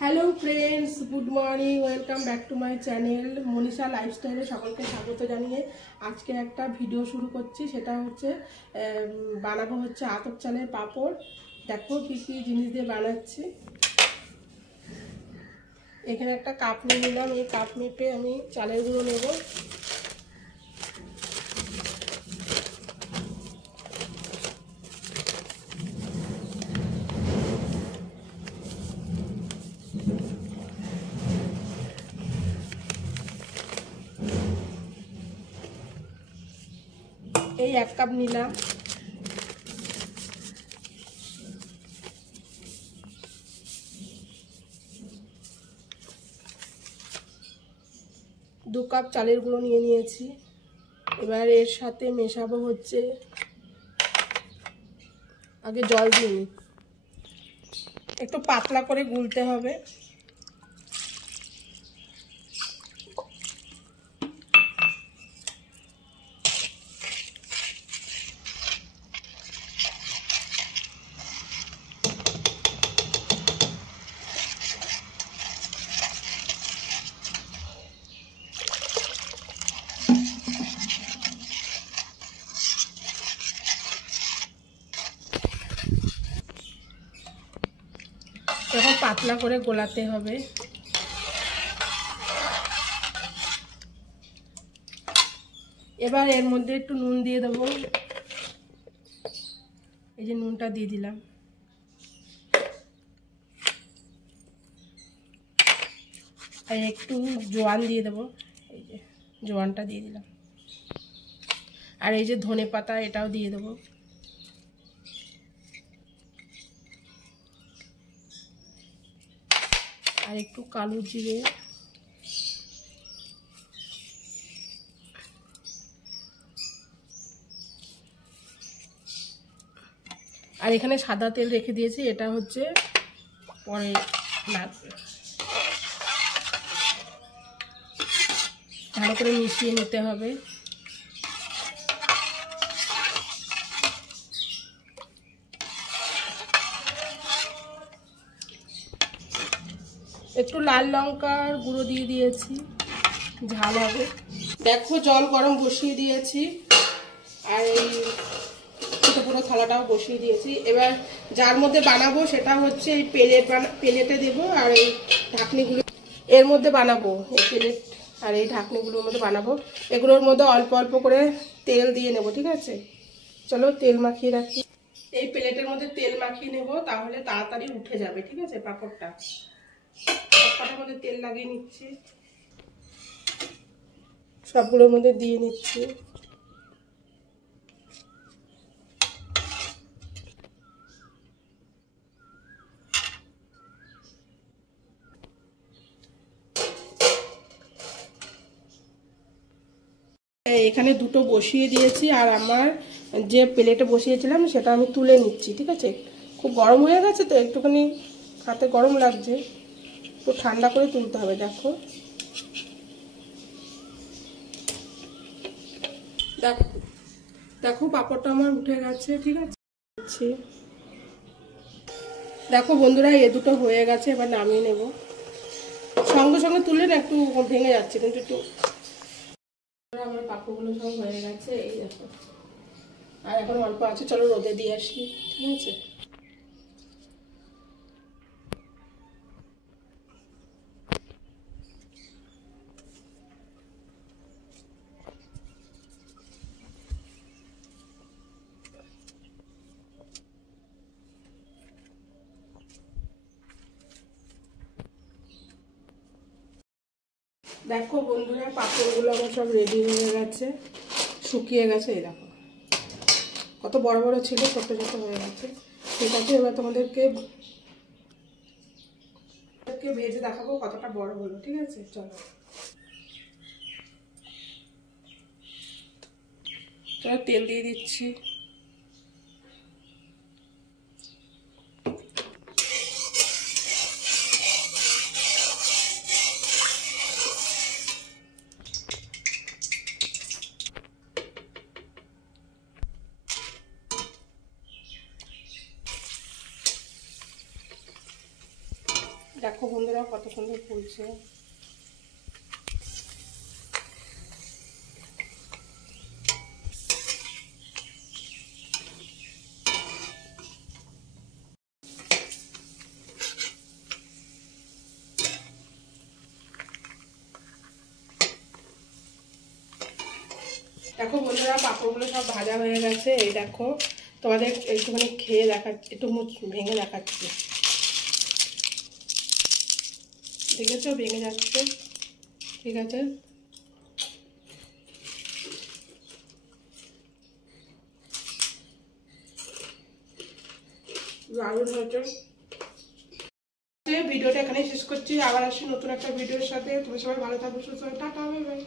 Hello friends, good morning, welcome back to my channel Manisha লাইফস্টাইলে সকলকে স্বাগত জানিয়ে আজকে একটা ভিডিও শুরু করছি। সেটা হচ্ছে বানাবো হচ্ছে আতপ চালের পাঁপড়। দেখো কী কী জিনিস দিয়ে বানাচ্ছি। এখানে একটা কাপ নিয়ে নিলাম, এই কাপ মেপে আমি চালের গুঁড়ো নেব। এই 1 কাপ নিলাম। দু কাপ চালের গুঁড়ো নিয়ে নিয়েছি। এবার এর সাথে মেশাবো হচ্ছে, আগে জল দিয়ে নিই, একটু পাতলা করে গুলতে হবে। এখন পাতলা করে গোলাতে হবে। এবার এর মধ্যে একটু নুন দিয়ে দেবো। এই যে নুনটা দিয়ে দিলাম। আর একটু জোয়ান দিয়ে দেবো, এই যে জোয়ানটা দিয়ে দিলাম। আর এই যে ধনে পাতা, এটাও দিয়ে দেবো। আর একটু কালো জিরে, আর এখানে সাদা তেল রেখে দিয়েছি, এটা হচ্ছে পরে লাগবে। ভালো করে মিশিয়ে নিতে হবে। একটু লাল লঙ্কার গুঁড়ো দিয়ে দিয়েছি, ঝাল হবে। দেখো জল গরম বসিয়ে দিয়েছি, আর এই ছোটো পুরো থালাটাও বসিয়ে দিয়েছি। এবার যার মধ্যে বানাবো সেটা হচ্ছে এই প্লেটে দেবো, আর এই ঢাকনিগুলো এর মধ্যে বানাবো। এই প্লেট আর এই ঢাকনিগুলোর মধ্যে বানাবো। এগুলোর মধ্যে অল্প অল্প করে তেল দিয়ে নেব, ঠিক আছে? চলো তেল মাখিয়ে রাখি। এই প্লেটের মধ্যে তেল মাখিয়ে নেব, তাহলে তাড়াতাড়ি উঠে যাবে, ঠিক আছে? পাঁপড়টা সবকটার মধ্যে তেল লাগিয়ে নিচ্ছি, সবগুলোর মধ্যে দিয়ে নিচ্ছি। এখানে দুটো বসিয়ে দিয়েছি, আর আমার যে প্লেটে বসিয়েছিলাম সেটা আমি তুলে নিচ্ছি, ঠিক আছে? খুব গরম হয়ে গেছে তো, একটুখানি হাতে গরম লাগছে, তো ঠান্ডা করে তুলতে হবে। দেখো দেখো দেখো পাঁপড়টা আমার উঠে গেছে, ঠিক আছে? দেখো বন্ধুরা, এ দুটো হয়ে গেছে, এবার নামিয়ে নেব। সঙ্গে সঙ্গে তুললে না একটু ভেঙে যাচ্ছে, কিন্তু একটু। আমার পাঁপড়গুলো সব হয়ে গেছে, এই দেখো। আর এখন অল্প আছে, চলো রোদে দিয়ে আসি, ঠিক আছে? দেখো বন্ধুরা, পাঁপড়গুলো আমার সব রেডি হয়ে গেছে, শুকিয়ে গেছে। এই দেখো কত বড় বড় ছিল, ছোট ছোট হয়ে গেছে। ঠিক আছে, এবার তোমাদেরকে ভেজে দেখাবো কতটা বড় হলো, ঠিক আছে? চলো চলো তেল দিয়ে দিচ্ছি। দেখো বন্ধুরা কত সুন্দর ফুলছে। দেখো বন্ধুরা পাঁপড়গুলো সব ভাজা হয়ে গেছে। এই দেখো তোমাদের একটুখানি খেয়ে দেখাচ্ছি, একটু ভেঙে দেখাচ্ছি। দেখেছো ভেঙে যাচ্ছে, ঠিক আছে। দারুণ হয়েছে। ভিডিওটা এখানেই শেষ করছি, আবার আসছি নতুন একটা ভিডিওর সাথে। তুমি সবাই ভালো থাকবে, সুস্থ থাকবে, টাটা, বাই বাই।